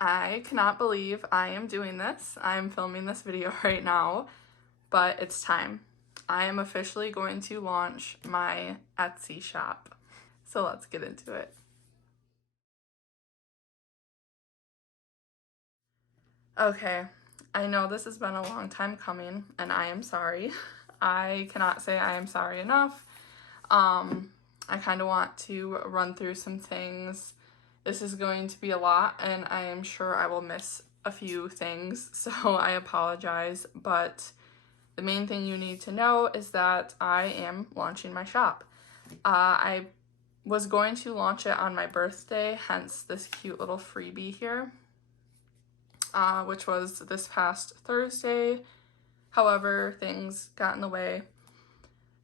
I cannot believe I am doing this. I am filming this video right now, but it's time. I am officially going to launch my Etsy shop. So let's get into it. Okay, I know this has been a long time coming, and I am sorry. I cannot say I am sorry enough. I kind of want to run through some things. This is going to be a lot, and I am sure I will miss a few things, so I apologize, but the main thing you need to know is that I am launching my shop. I was going to launch it on my birthday, hence this cute little freebie here, which was this past Thursday. However, things got in the way,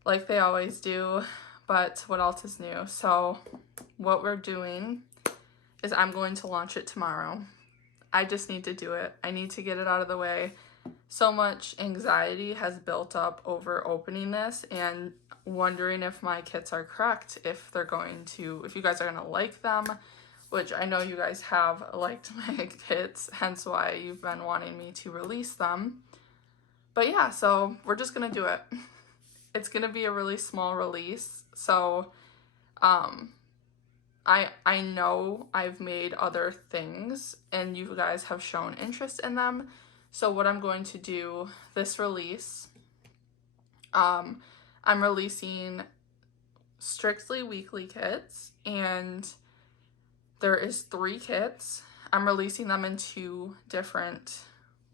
like they always do, but what else is new? So what we're doing is I'm going to launch it tomorrow. I just need to do it. I need to get it out of the way. So much anxiety has built up over opening this and wondering if my kits are correct, if you guys are gonna like them, which I know you guys have liked my kits, hence why you've been wanting me to release them. But yeah, so we're just gonna do it. It's gonna be a really small release, so I know I've made other things and you guys have shown interest in them. So what I'm going to do this release, I'm releasing strictly weekly kits, and there is 3 kits. I'm releasing them in 2 different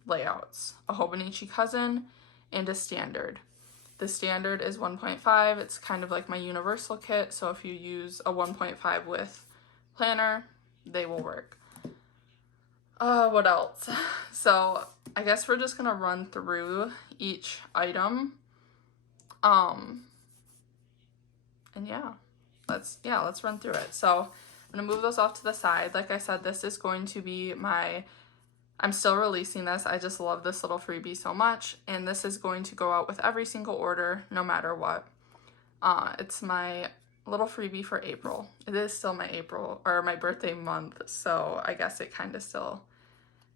layouts, a Hobonichi Cousin and a standard. The standard is 1.5. It's kind of like my universal kit, so if you use a 1.5 with planner, they will work. What else? So I guess we're just gonna run through each item. And let's run through it. So I'm gonna move those off to the side. Like I said, this is going to be I'm still releasing this. I just love this little freebie so much, and this is going to go out with every single order, no matter what. It's my little freebie for April. It is still my birthday month, so I guess it kind of still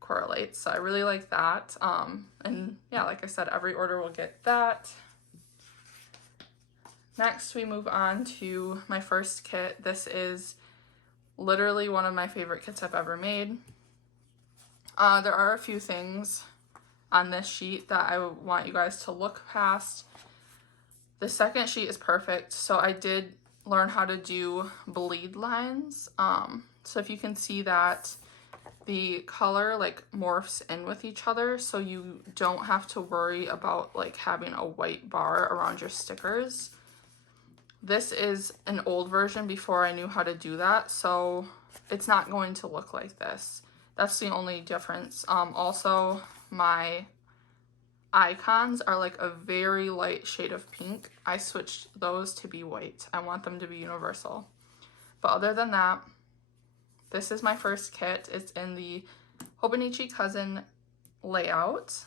correlates. So I really like that. And yeah, like I said, every order will get that. Next, we move on to my first kit. This is literally one of my favorite kits I've ever made. There are a few things on this sheet that I want you guys to look past. The second sheet is perfect. So I did learn how to do bleed lines. So if you can see that the color like morphs in with each other, so you don't have to worry about like having a white bar around your stickers. This is an old version before I knew how to do that, so it's not going to look like this. That's the only difference. Also, my icons are like a very light shade of pink. I switched those to be white. I want them to be universal. But other than that, this is my first kit. It's in the Hobonichi Cousin layout.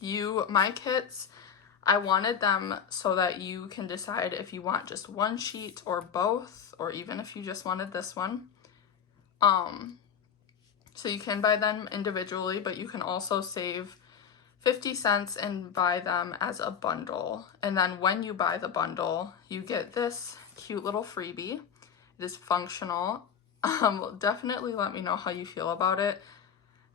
My kits, I wanted them so that you can decide if you want just one sheet or both, or even if you just wanted this one. So you can buy them individually, but you can also save 50 cents and buy them as a bundle. And then when you buy the bundle, you get this cute little freebie. It is functional. Definitely let me know how you feel about it.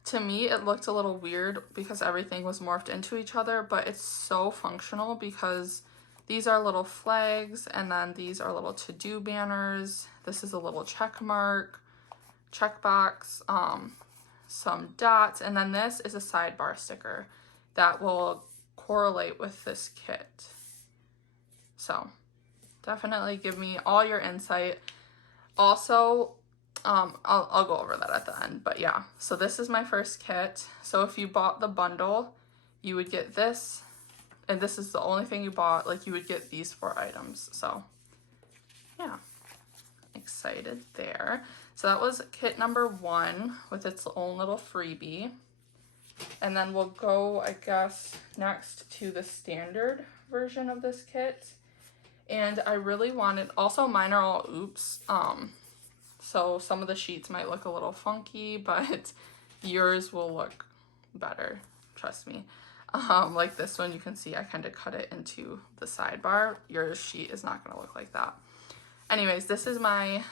To me, it looked a little weird because everything was morphed into each other, but it's so functional because these are little flags, and then these are little to-do banners. This is a little check mark, checkbox, some dots, and then this is a sidebar sticker that will correlate with this kit. So definitely give me all your insight. Also, I'll go over that at the end, but yeah, so this is my first kit. So if you bought the bundle, you would get this, and this is the only thing you bought, like you would get these 4 items. So yeah, excited there. So that was kit number 1 with its own little freebie. And then we'll go, I guess, next to the standard version of this kit. And I really wanted, also mine are all oops, So some of the sheets might look a little funky, but yours will look better, trust me. Like this one, you can see I kind of cut it into the sidebar. Your sheet is not gonna look like that. Anyways, this is my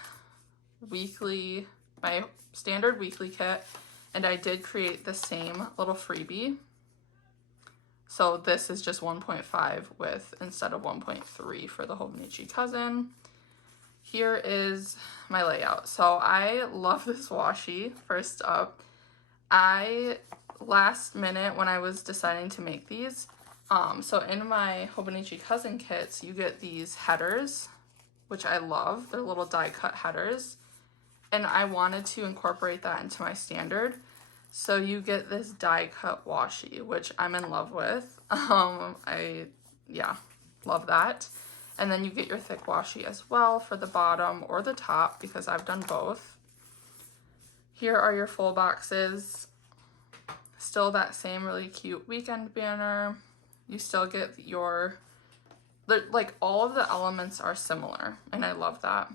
standard weekly kit, and I did create the same little freebie. So this is just 1.5 with instead of 1.3 for the Hobonichi cousin. Here is my layout. So I love this washi. First up, last minute when I was deciding to make these, so in my Hobonichi cousin kits, you get these headers, which I love. They're little die cut headers, and I wanted to incorporate that into my standard. So you get this die cut washi, which I'm in love with. Yeah, love that. And then you get your thick washi as well for the bottom or the top, because I've done both. Here are your full boxes. Still that same really cute weekend banner. You still get like all of the elements are similar, and I love that.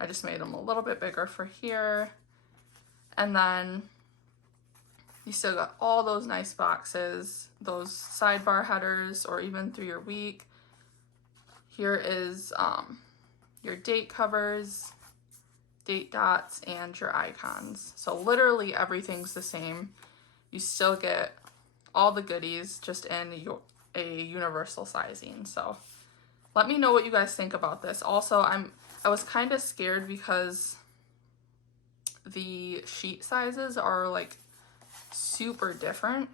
I just made them a little bit bigger for here. And then you still got all those nice boxes, those sidebar headers, or even through your week. Here is your date covers, date dots, and your icons. So literally everything's the same. You still get all the goodies, just in a universal sizing. So let me know what you guys think about this. Also, I was kind of scared because the sheet sizes are like super different.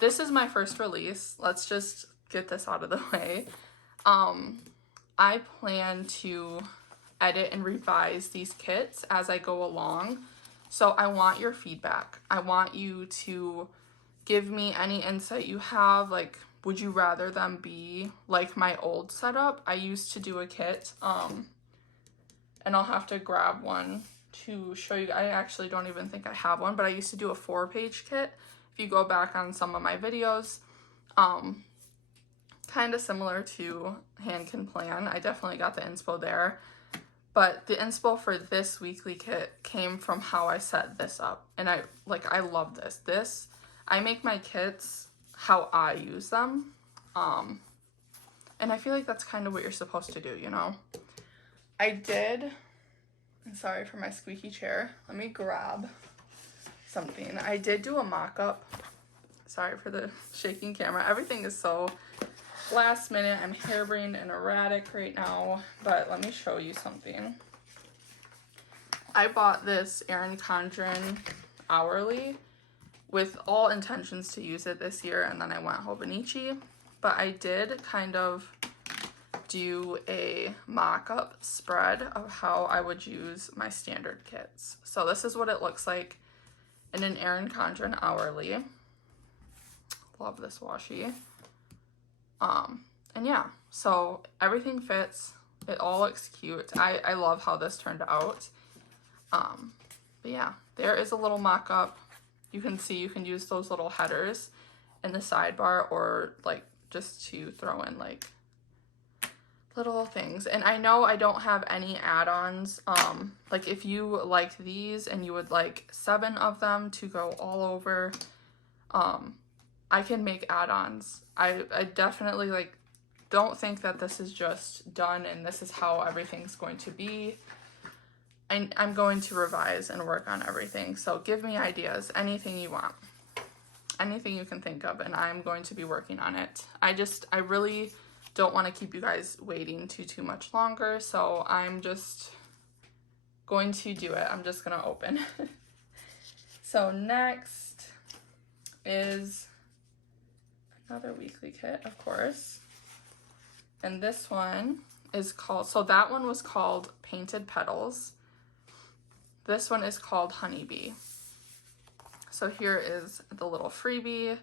This is my first release. Let's just get this out of the way. I plan to edit and revise these kits as I go along. So I want your feedback. I want you to give me any insight you have. Like, would you rather them be like my old setup? I used to do a kit, and I'll have to grab one to show you. I actually don't even think I have one, but I used to do a 4-page kit. If you go back on some of my videos, kind of similar to Hand Can Plan. I definitely got the inspo there. But the inspo for this weekly kit came from how I set this up. And I love this. I make my kits how I use them. And I feel like that's kind of what you're supposed to do, you know? Sorry for my squeaky chair. Let me grab something. I did do a mock-up. Sorry for the shaking camera. Everything is so last minute. I'm harebrained and erratic right now, but let me show you something. I bought this Erin Condren hourly with all intentions to use it this year, and then I went Hobonichi, but I did kind of do a mock-up spread of how I would use my standard kits. So this is what it looks like in an Erin Condren hourly. Love this washi. And yeah, so everything fits. It all looks cute. I love how this turned out. But yeah, there is a little mock-up. You can see you can use those little headers in the sidebar, or like just to throw in like little things. And I know I don't have any add-ons. Like if you like these and you would like 7 of them to go all over, I can make add-ons. I definitely like don't think that this is just done and this is how everything's going to be. I'm going to revise and work on everything. So give me ideas, anything you want, anything you can think of, and I'm going to be working on it. I really don't want to keep you guys waiting too much longer, so I'm just going to do it. I'm just going to open. So next is another weekly kit, of course. And this one is called, so that one was called Painted Petals. This one is called Honeybee. So here is the little freebie.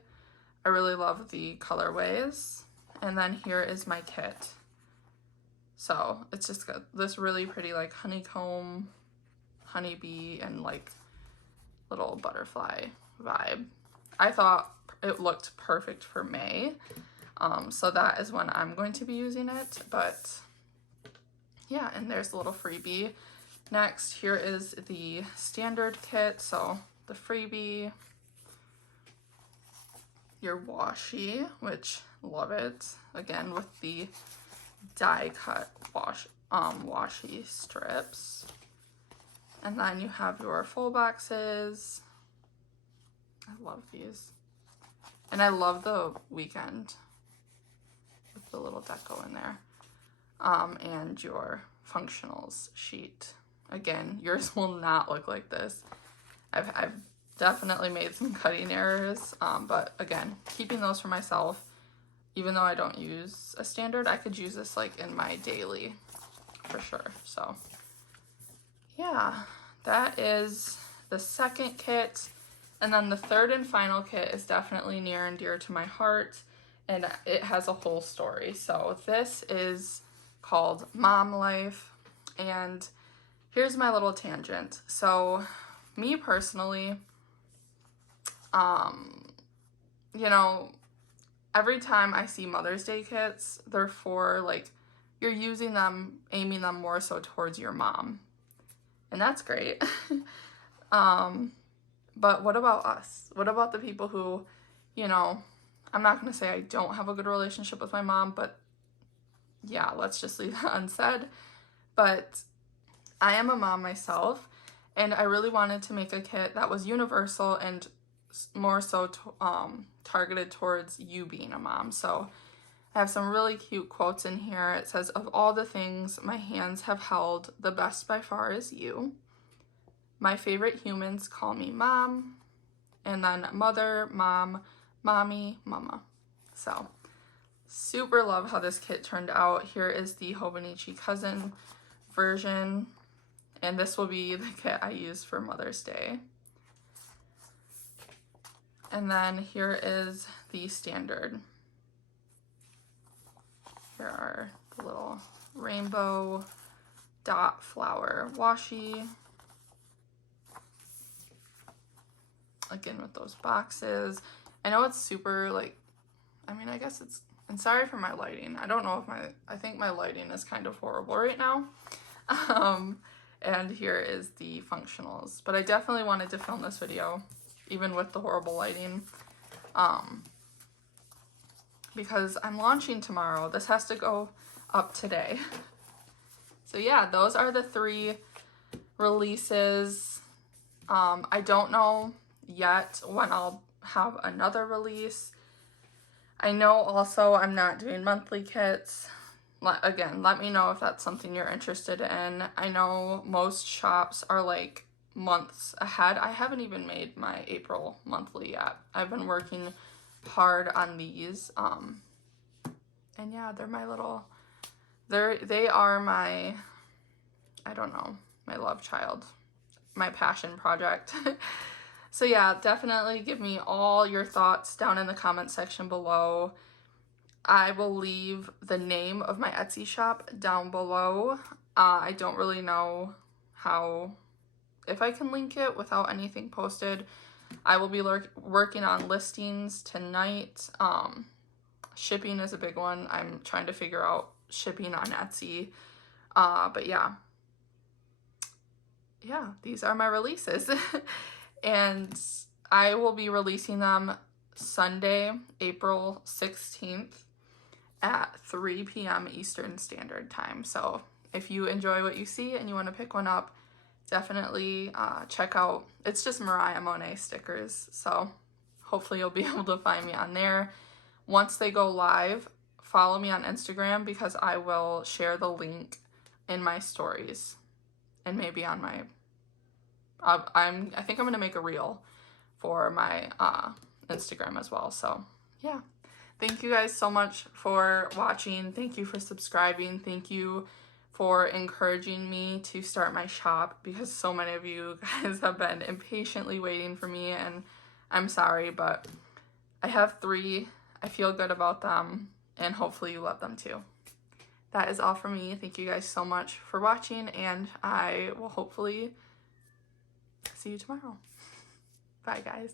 I really love the colorways. And then here is my kit. So it's just got this really pretty like honeycomb, honeybee, and like little butterfly vibe. I thought it looked perfect for May. So that is when I'm going to be using it. But yeah, and there's a little freebie. Next, here is the standard kit. So the freebie, your washi, which love it. Again, with the die cut washi strips. And then you have your full boxes. I love these. And I love the weekend with the little deco in there. And your functionals sheet. Again, yours will not look like this. I've definitely made some cutting errors, but again, keeping those for myself. Even though I don't use a standard, I could use this like in my daily for sure. So yeah, that is the second kit. And then the third and final kit is definitely near and dear to my heart, and it has a whole story. So this is called Mom Life, and here's my little tangent. So me personally, you know, every time I see Mother's Day kits, they're for like, you're using them, aiming them more so towards your mom. And that's great. But what about us? What about the people who, you know, I'm not going to say I don't have a good relationship with my mom, but yeah, let's just leave that unsaid. But I am a mom myself, and I really wanted to make a kit that was universal and more so targeted towards you being a mom. So I have some really cute quotes in here. It says, "Of all the things my hands have held, the best by far is you. My favorite humans call me mom." And then mother, mom, mommy, mama. So super love how this kit turned out. Here is the Hobonichi cousin version. And this will be the kit I use for Mother's Day. And then here is the standard. Here are the little rainbow dot flower washi. Again with those boxes. I know it's super like, I mean, I guess it's, and sorry for my lighting. I don't know if I think my lighting is kind of horrible right now. And here is the functionals. But I definitely wanted to film this video, even with the horrible lighting, because I'm launching tomorrow. This has to go up today. So yeah, those are the 3 releases. I don't know yet when I'll have another release. I know also I'm not doing monthly kits. Again, let me know if that's something you're interested in. I know most shops are like months ahead. I haven't even made my April monthly yet. I've been working hard on these. And yeah, they're my little, they are my, I don't know, my love child, my passion project. So yeah, definitely give me all your thoughts down in the comment section below. I will leave the name of my Etsy shop down below. I don't really know if I can link it without anything posted. I will be working on listings tonight. Shipping is a big one. I'm trying to figure out shipping on Etsy. But yeah, these are my releases. And I will be releasing them Sunday, April 16th at 3 p.m. Eastern Standard Time. So if you enjoy what you see and you want to pick one up, definitely check out, it's just MariyeaMonayStickers. So hopefully you'll be able to find me on there. Once they go live, follow me on Instagram, because I will share the link in my stories and maybe on my, I think I'm going to make a reel for my Instagram as well. So yeah, thank you guys so much for watching. Thank you for subscribing. Thank you for encouraging me to start my shop, because so many of you guys have been impatiently waiting for me, and I'm sorry, but I have 3. I feel good about them, and hopefully you love them too. That is all for me. Thank you guys so much for watching, and I will hopefully see you tomorrow. Bye, guys.